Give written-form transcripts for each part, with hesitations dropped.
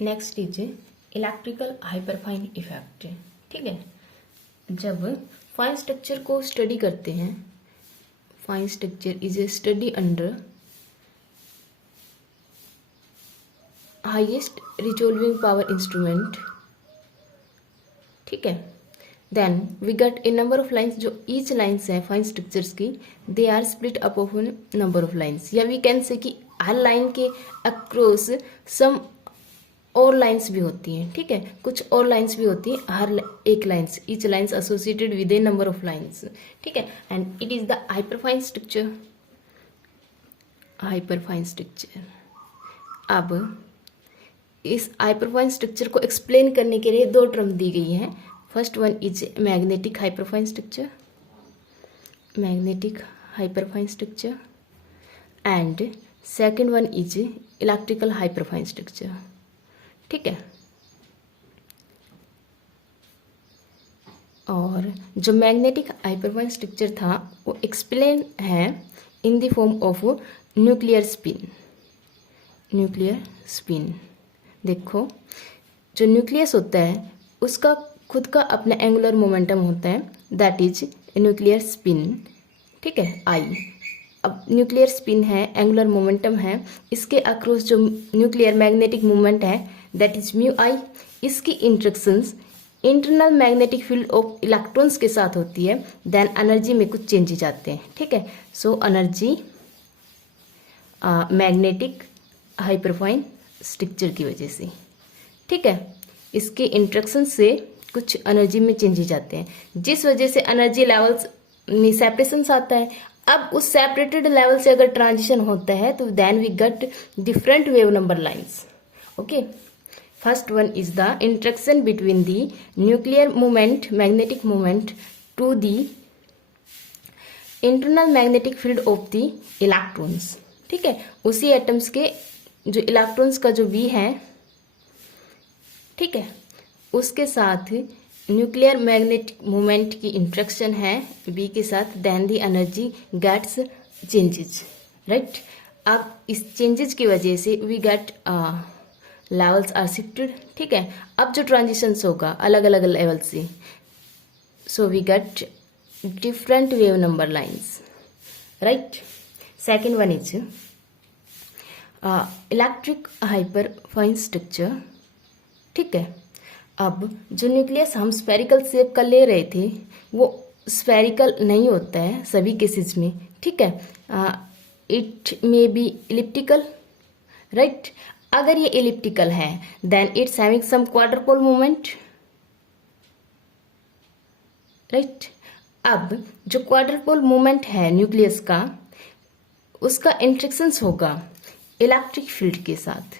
Next is electrical hyperfine effect. ठीक है, जब फाइन स्ट्रक्चर को स्टडी करते हैं, fine structure is a study under highest resolving power instrument. ठीक है, then we get a number of lines. जो ईच लाइन्स है फाइन स्ट्रक्चर्स की, they are split up of number of lines, या we can say कि हर line के across some और lines भी होती हैं। ठीक है, कुछ और लाइन्स भी होती हैं हर एक lines, each lines associated with A number of lines. ठीक है, and it is the hyperfine structure, hyperfine structure. अब इस हाइपरफाइन स्ट्रक्चर को एक्सप्लेन करने के लिए दो टर्म दी गई हैं। First one is magnetic hyperfine structure, magnetic hyperfine structure, and second one is electrical hyperfine structure. ठीक है, और जो मैग्नेटिक हाइपरफाइन स्ट्रक्चर था वो एक्सप्लेन है इन the form of nuclear spin. Nuclear spin, देखो जो न्यूक्लियस होता है उसका खुद का अपना एंगुलर मोमेंटम होता है, दैट इज न्यूक्लियर स्पिन। ठीक है, आई। अब न्यूक्लियर स्पिन है, एंगुलर मोमेंटम है, इसके अक्रॉस जो न्यूक्लियर मैग्नेटिक मूवमेंट है दैट इज म्यू आई। इसकी interactions internal magnetic field of electrons के साथ होती है, देन एनर्जी में कुछ चेंजेस आते हैं। ठीक है, so energy magnetic hyperfine structure की वजह से। ठीक है, इसके इंट्रैक्शन से कुछ एनर्जी में चेंजेस आते हैं, जिस वजह से एनर्जी लेवल्स में सेपरेशन आता है। अब उस सेपरेटेड लेवल से अगर ट्रांजिशन होता है तो then we get different wave number lines. Okay, first one is the interaction between the nuclear movement, magnetic movement to the internal magnetic field of the electrons. ठीक है, उसी एटम्स के जो इलेक्ट्रॉन्स का जो वी है, ठीक है, उसके साथ न्यूक्लियर मैग्नेटिक मूवमेंट की इंट्रैक्शन है बी के साथ, then the energy gets changes. Right, अब इस चेंजेस की वजह से we get levels are shifted. ठीक है, अब जो ट्रांजिशंस होगा अलग अलग लेवल से, so we get different wave number lines. Right, second one is electric hyperfine structure. ठीक है, अब जो न्यूक्लियस हम स्फेरिकल शेप का ले रहे थे वो स्फेरिकल नहीं होता है सभी केसेस में। ठीक है, it may be elliptical. Right, अगर ये इलिप्टिकल है then it's having some quadrupole movement. Right, अब जो क्वाड्रपोल मूवमेंट है न्यूक्लियस का, उसका इंट्रैक्शंस होगा इलेक्ट्रिक फील्ड के साथ,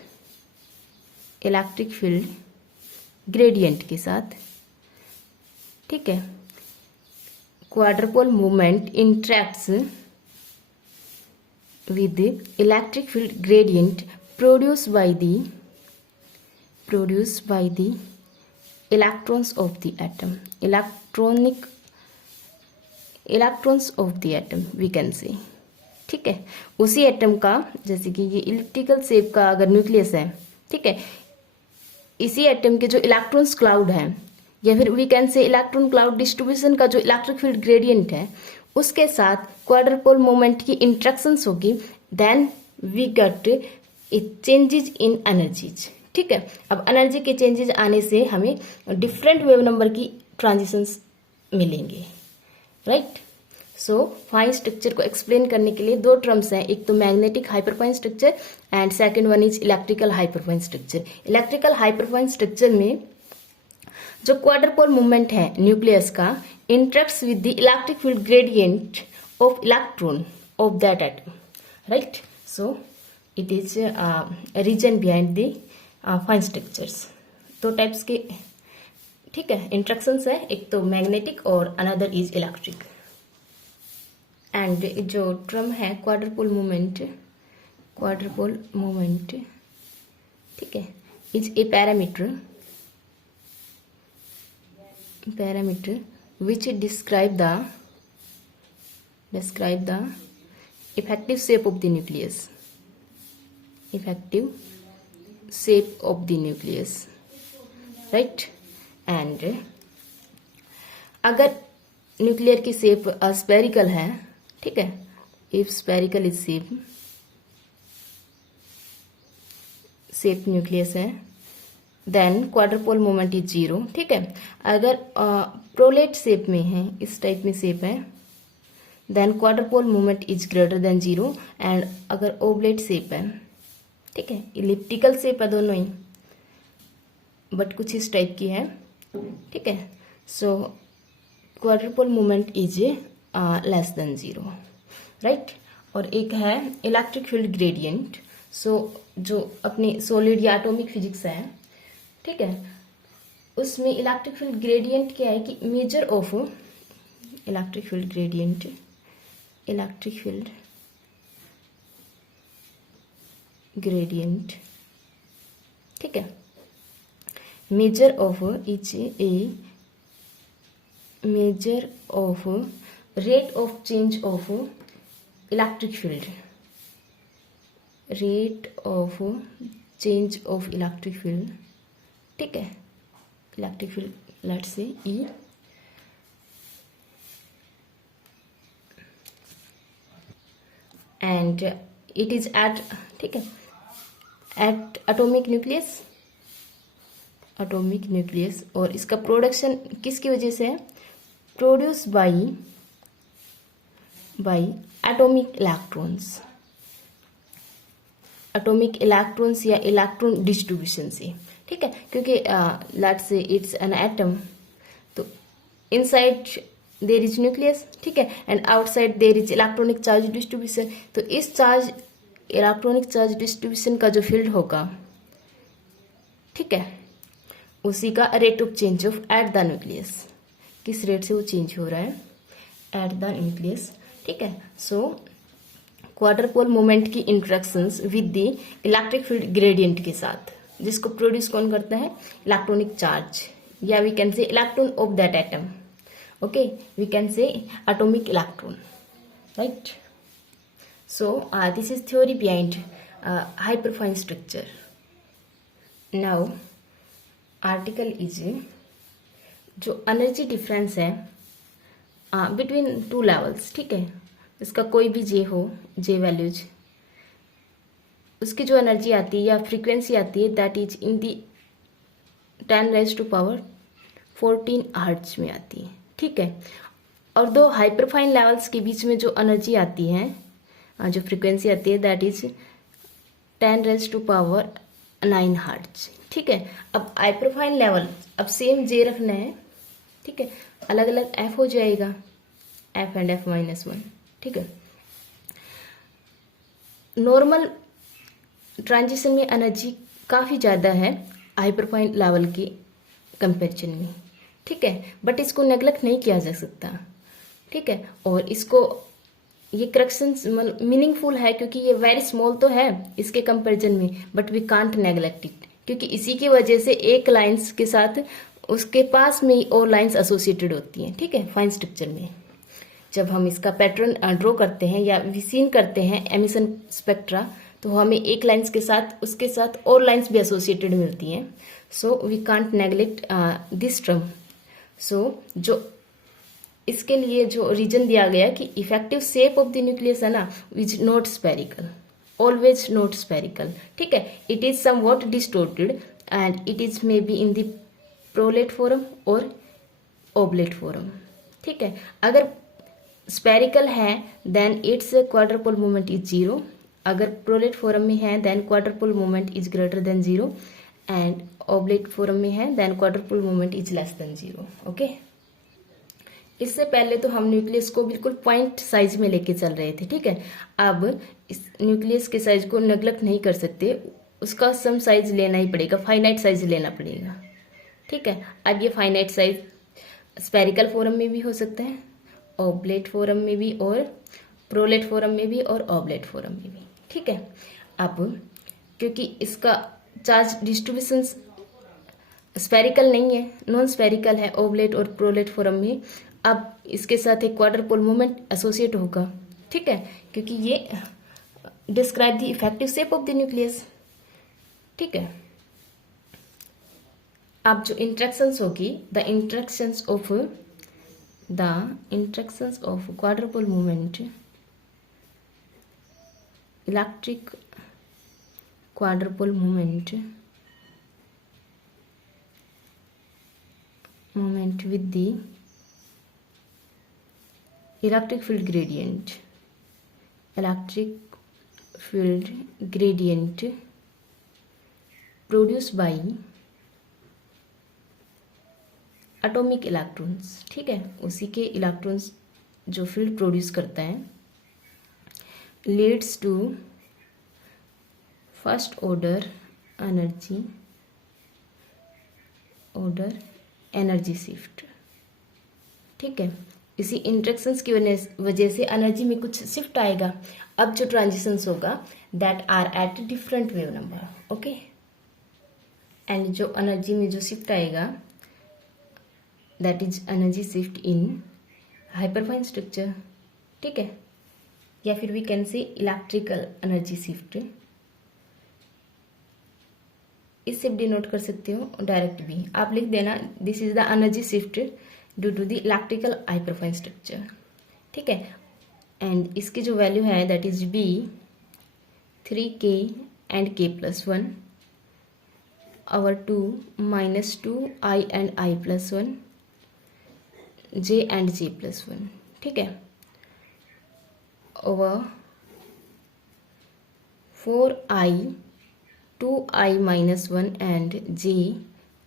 इलेक्ट्रिक फील्ड ग्रेडियंट के साथ। ठीक है, quadrupole movement interacts with electric field gradient produce by the electrons of the atom, electrons of the atom we can say. ठीक है, उसी एटम का, जैसे कि ये इलिप्टिकल शेप का अगर न्यूक्लियस है, ठीक है, इसी एटम के जो इलेक्ट्रॉन्स क्लाउड है, या फिर we can say electron cloud distribution का जो इलेक्ट्रिक फील्ड ग्रेडियंट है, उसके साथ क्वाड्रपोल मोमेंट की इंट्रैक्शंस होगी, then we get changes in energies. ठीक है, अब एनर्जी के चेंजेस आने से हमें डिफरेंट वेव नंबर की ट्रांजिशंस मिलेंगे। राइट, सो फाइन स्ट्रक्चर को एक्सप्लेन करने के लिए दो टर्म्स हैं, एक तो magnetic hyperfine structure and second one is electrical hyperfine structure. Electrical hyperfine structure में जो क्वाड्रपोल मूवमेंट है न्यूक्लियस का interacts with the electric field gradient of electron of that atom. Right, so it is reason behind the fine structures. दो types के, ठीक है, interactions है, एक तो मैग्नेटिक और अनदर इज इलेक्ट्रिक। एंड जो टर्म है क्वाड्रपोल मूवमेंट, ठीक है, is a parameter which describe the effective shape of the nucleus, effective shape of the nucleus, right? And अगर न्यूक्लियर की शेप स्पेरिकल है, ठीक है, if spherical is shape nucleus है, देन क्वाड्रपोल मोमेंट इज 0, ठीक है। अगर प्रोलेट शेप में है, इस टाइप में शेप है, then quadrupole moment is greater than 0। And अगर ओवलेट शेप है, ठीक है, इलिप्टिकल शेप है दोनों ही, बट कुछ इस टाइप की है, ठीक है, so quadrupole moment is less than 0, right. और एक है इलेक्ट्रिक फील्ड ग्रेडियंट। सो जो अपनी सॉलिड या एटॉमिक फिजिक्स है, ठीक है, उसमें इलेक्ट्रिक फील्ड ग्रेडियंट क्या है कि measure of electric field gradient, electric field gradient, ठीक है, measure of is a measure of rate of change of electric field, rate of change of electric field, ठीक है, electric field let's say E, and it is at, ठीक है, at atomic nucleus, और इसका production किसकी वजह से है, प्रोड्यूस बाई एटॉमिक इलेक्ट्रॉन्स या इलेक्ट्रॉन डिस्ट्रीब्यूशन से, ठीक है, क्योंकि let's say it's an atom, तो इनसाइड देयर इज न्यूक्लियस, ठीक है, and outside there is electronic charge distribution. तो इस इलेक्ट्रॉनिक चार्ज डिस्ट्रीब्यूशन का जो फील्ड होगा, ठीक है, उसी का rate of change of at the nucleus, किस रेट से वो चेंज हो रहा है एट द न्यूक्लियस, ठीक है। सो क्वाड्रपोल मोमेंट की interactions with the electric field gradient के साथ, जिसको प्रोड्यूस कौन करता है, इलेक्ट्रॉनिक चार्ज, या we can say electron of that atom, okay, we can say atomic electron, right. So this is theory behind hyperfine structure. Now article is जो energy difference है between two levels, ठीक है, इसका कोई भी जे हो, जे values, उसकी जो एनर्जी आती है या फ्रीक्वेंसी आती है that is in the 10⁻14 hertz में आती है, ठीक है। और दो हाइपरफाइन लेवल्स के बीच में जो एनर्जी आती है, जो फ्रीक्वेंसी आती है दैट इज 10⁻9 हर्ट्ज, ठीक है। अब हाइपरफाइन लेवल, अब सेम जे रखना है, ठीक है, अलग अलग एफ हो जाएगा, एफ एंड F-1, ठीक है। नॉर्मल ट्रांजिशन में एनर्जी काफ़ी ज़्यादा है हाइपरफाइन लेवल के कंपैरिजन में, ठीक है, बट इसको नेग्लेक्ट नहीं किया जा सकता, ठीक है। और इसको ये करेक्शन मीनिंगफुल है क्योंकि ये वेरी स्मॉल तो है इसके कंपैरिजन में, but we can't neglect it, क्योंकि इसी की वजह से एक लाइंस के साथ उसके पास में और लाइंस एसोसिएटेड होती हैं, ठीक है, फाइन स्ट्रक्चर में। जब हम इसका पैटर्न ड्रॉ करते हैं या विसीन करते हैं एमिशन स्पेक्ट्रा, तो हमें एक लाइंस के साथ उसके साथ और लाइंस भी एसोसिएटेड मिलती हैं। So we can't neglect this term. So जो इसके लिए जो रीजन दिया गया कि effective shape of the nucleus है ना, is not spherical, always not spherical, ठीक है, it is somewhat distorted and it is may be in the prolate form और ओबलेट फॉर्म, ठीक है। अगर स्पेरिकल है then its quadrupole moment is 0, अगर प्रोलेट फॉर्म में है then quadrupole moment is greater than 0 and oblate form में है then quadrupole moment is less than 0, okay. इससे पहले तो हम न्यूक्लियस को बिल्कुल पॉइंट साइज में लेके चल रहे थे, ठीक है। अब इस न्यूक्लियस के साइज को नेग्लेक्ट नहीं कर सकते, उसका सम साइज लेना ही पड़ेगा, फाइनाइट साइज लेना पड़ेगा, ठीक है। अब ये फाइनाइट साइज स्पेरिकल फॉर्म में भी हो सकता है, ओबलेट फॉर्म में भी, और प्रोलेट फॉर्म में भी, और ओबलेट फॉर्म में भी, ठीक है। अब क्योंकि इसका चार्ज डिस्ट्रीब्यूशन स्पेरिकल नहीं है, नॉन स्पेरिकल है ओबलेट और प्रोलेट फॉर्म में, अब इसके साथ एक क्वाड्रपोल मोमेंट एसोसिएट होगा, ठीक है, क्योंकि ये describe the effective shape of the nucleus, ठीक है। अब जो इंट्रैक्शंस होगी, the interactions of quadruple movement, electric quadrupole moment with the electric field gradient produced by atomic electrons, ठीक है, उसी के इलेक्ट्रॉन्स जो फील्ड प्रोड्यूस करता है, leads to first order energy shift, ठीक है। इसी इंट्रैक्शंस की वजह से एनर्जी में कुछ शिफ्ट आएगा। अब जो ट्रांजिशंस होगा that are at different wave number, okay. And जो एनर्जी में जो शिफ्ट आएगा that is energy shift in hyperfine structure, ठीक है, या फिर we can say electrical energy shift. इससे डिनोट कर सकते हो, डायरेक्ट भी आप लिख देना, this is the energy shift due to the electrical hyperfine structure, ठीक है। एंड इसकी जो वैल्यू है that is B 3k and k+1 और 2 -2i and i+1 j and j+1, ठीक है, over 4i 2i-1 and j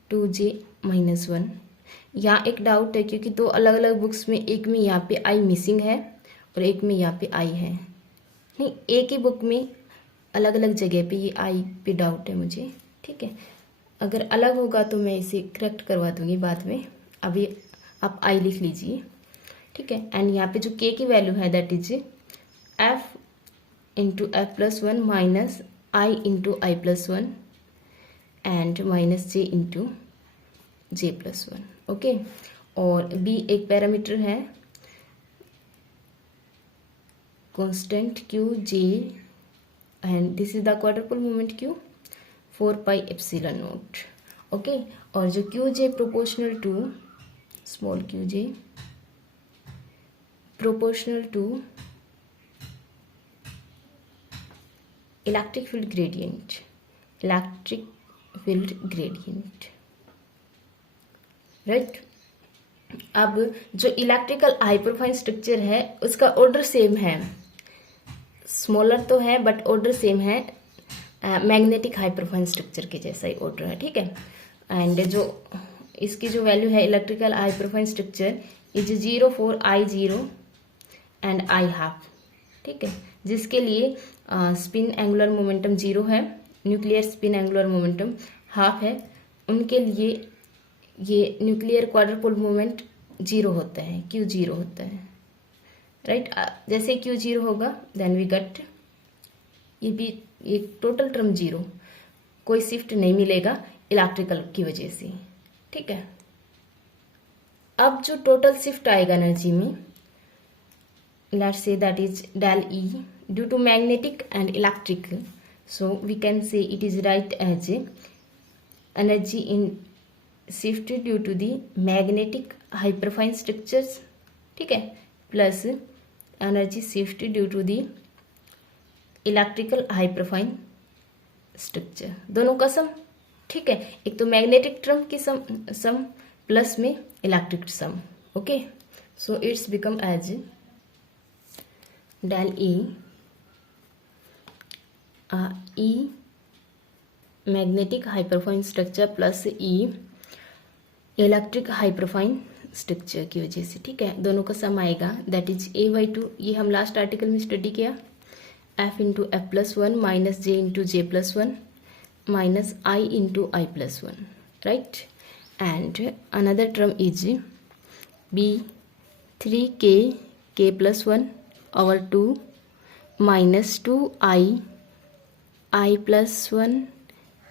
2j-1। यहाँ एक डाउट है क्योंकि दो अलग अलग बुक्स में, एक में यहाँ पे i मिसिंग है और एक में यहाँ पे i है, नहीं एक ही बुक में अलग अलग जगह पे ये i पे डाउट है मुझे, ठीक है। अगर अलग होगा तो मैं इसे करेक्ट करवा दूंगी बाद में, अभी आप i लिख लीजिए, ठीक है। एंड यहाँ पे जो k की वैल्यू है that is f into f+1 minus i into i+1 and minus j into j+1, okay. और b एक पैरामीटर है constant q j and this is the quadrupole moment q 4πε0, okay. और जो q j proportional to small q j proportional to electric field gradient, right. अब जो electrical hyperfine structure है उसका order same है, smaller तो है बट ऑर्डर सेम है, मैग्नेटिक हाइपरफाइन स्ट्रक्चर के जैसा ही ऑर्डर है, ठीक है। एंड जो इसकी जो वैल्यू है electrical hyperfine structure is 0 4 I0 and I12, ठीक है, जिसके लिए स्पिन एंगुलर मोमेंटम 0 है, nuclear spin angular momentum half है, उनके लिए ये न्यूक्लियर क्वाड्रुपल मोमेंट 0 होता है, Q 0 होता है, राइट। जैसे Q 0 होगा देन वी गेट ये भी एक टोटल टर्म 0, कोई शिफ्ट नहीं मिलेगा इलेक्ट्रिकल की वजह से, ठीक है। अब जो टोटल शिफ्ट आएगा एनर्जी में, let's say that is del E due to magnetic and electric, so we can say it is right as energy in shifted due to the magnetic hyperfine structures, ठीक है, plus energy shift due to the electrical hyperfine structure, दोनों का सम, ठीक है। एक तो magnetic term की sum plus में electric sum, okay. So it's become as del E magnetic hyperfine structure plus E electric hyperfine structure की वजह से, ठीक है, दोनों का सम आएगा दैट इज A/2। ये हम लास्ट आर्टिकल में स्टडी किया, F into F+1 minus J into J+1 minus I into I+1, right. And another term is B 3k k+1 over 2 minus 2i i+1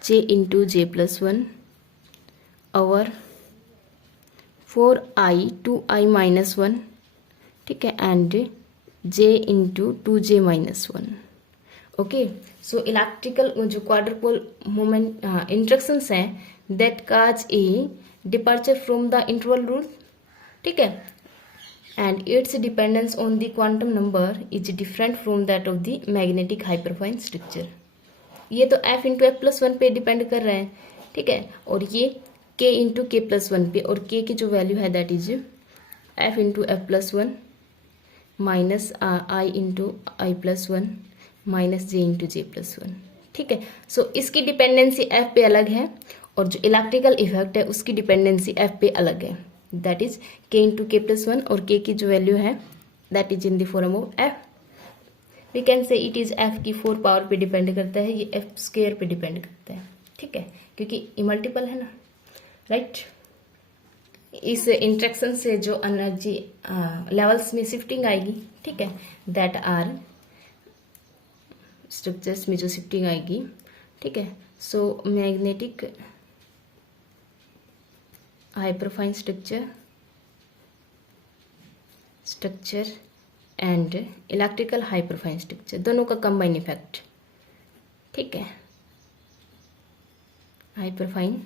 j into j+1 over 4i 2i minus 1, ठीक है, and j into 2j minus 1, okay. So electrical जो quadruple moment interactions हैं that cause A departure from the interval rule, ठीक है, and it's dependence on the quantum number is different from that of the magnetic hyperfine structure. ये तो f into F plus one पे depend कर रहा है, ठीक है, और ये k into K plus one पे, और k की जो वैल्यू है that is f into F plus one minus I into I plus one minus J into J plus one, ठीक है। सो इसकी डिपेंडेंसी f पे अलग है और जो इलेक्ट्रिकल इफेक्ट है उसकी डिपेंडेंसी f पे अलग है, that is k into K plus one, और k की जो वैल्यू है that is in the form of f। We can say it is f की 4 पावर पे डिपेंड करता है, ये f स्क्वायर पे डिपेंड करता है, ठीक है, क्योंकि ये मल्टीपल है ना, राइट। इस इंट्रैक्शन से जो एनर्जी लेवल्स में शिफ्टिंग आएगी, ठीक है, दैट आर स्ट्रक्चर्स में जो शिफ्टिंग आएगी, ठीक है। So magnetic hyperfine structure and electrical hyperfine structure दोनों का कंबाइन इफेक्ट, ठीक है। Hyperfine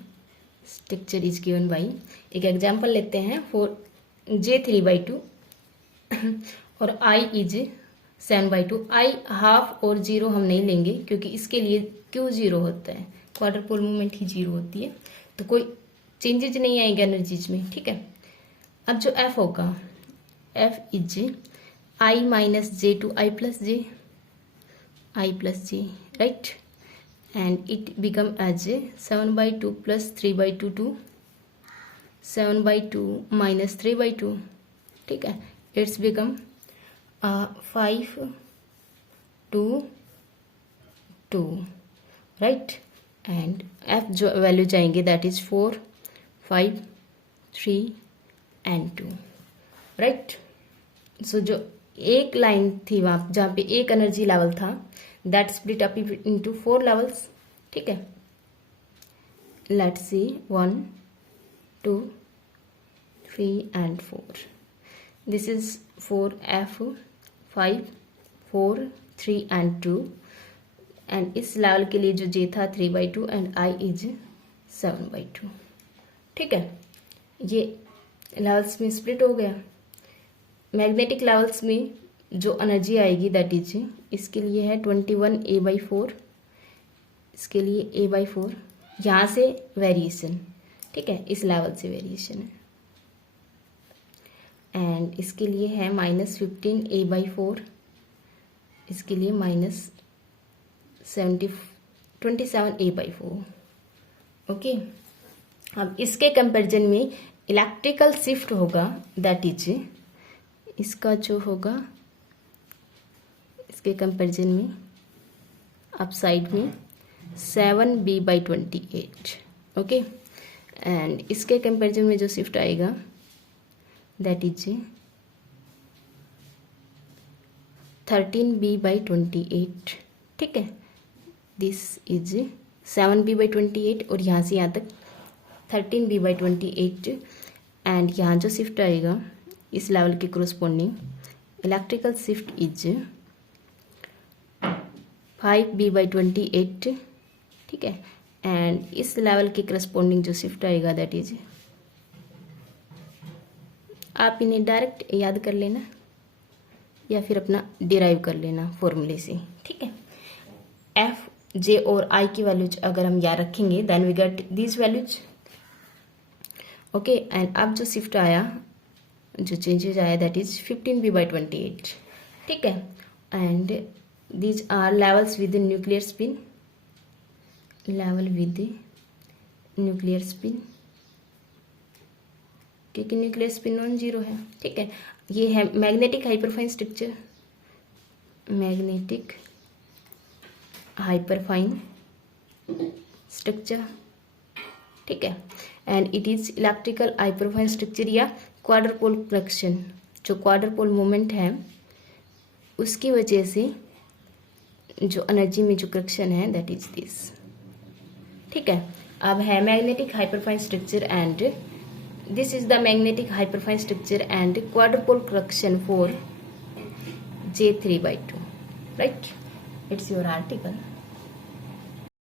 structure is given by, एक एग्जांपल लेते हैं फॉर J3/2 और I इज 7/2। I हाफ और जीरो हम नहीं लेंगे क्योंकि इसके लिए Q जीरो होता है, क्वार्टर पोल मूवमेंट ही जीरो होती है, तो कोई चेंजेज नहीं आएंगे एनर्जीज में, ठीक है। अब जो F होगा, F is I minus J to I plus J, right, and it become as 7/2 plus 3/2 to 7/2 minus 3/2, ठीक है, it's become 5 to 2, right, and f जो वैल्यू जाएंगे दैट इज 4 5 3 and 2, राइट। सो जो एक लाइन थी वहाँ जहाँ पे एक एनर्जी लेवल था that split up into 4 levels, ठीक है। Let's see 1 2 3 and 4, this is 4f 5 4 3 and 2, and इस लेवल के लिए जो जे था 3/2 एंड I इज 7/2, ठीक है। ये लेवल्स में स्प्लिट हो गया। मैग्नेटिक लेवल्स में जो एनर्जी आएगी दैट इज, इसके लिए है 21A/4, इसके लिए A/4, यहाँ से वेरिएशन, ठीक है, इस लेवल से वेरिएशन है, एंड इसके लिए है -15A/4, इसके लिए -27A/4, ओके। अब इसके कंपैरिजन में इलेक्ट्रिकल शिफ्ट होगा दैट इज, इसका जो होगा इसके कंपैरिजन में अप साइड में 7B/28, ओके, एंड इसके कंपैरिजन में जो शिफ्ट आएगा दैट इज 13B/28, ठीक है, दिस इज 7B/28 और यहाँ से यहाँ तक 13B/28, एंड यहाँ जो शिफ्ट आएगा इस लेवल के corresponding electrical shift is 5B/28, ठीक है, एंड इस लेवल के करस्पॉन्डिंग जो शिफ्ट आएगा दैट इज, आप इन्हें डायरेक्ट याद कर लेना या फिर अपना डिराइव कर लेना फॉर्मूले से, ठीक है। एफ जे और आई की वैल्यूज अगर हम याद रखेंगे then we get these values, okay, and अब जो शिफ्ट आया, जो चेंजेज आया दैट इज 15B/28, ठीक है, and these are levels with the nuclear spin, level with the nuclear spin, क्योंकि न्यूक्लियर स्पिन नॉन जीरो है, ठीक है। ये है magnetic hyperfine structure, magnetic hyperfine structure, ठीक है, and it is electrical hyperfine structure या क्वाड्रपोल करेक्शन, जो क्वाड्रपोल मोमेंट है उसकी वजह से जो एनर्जी में जो करेक्शन है दैट इज दिस, ठीक है। अब है magnetic hyperfine structure and this is the magnetic hyperfine structure and quadrupole correction for J3/2, right, it's your article.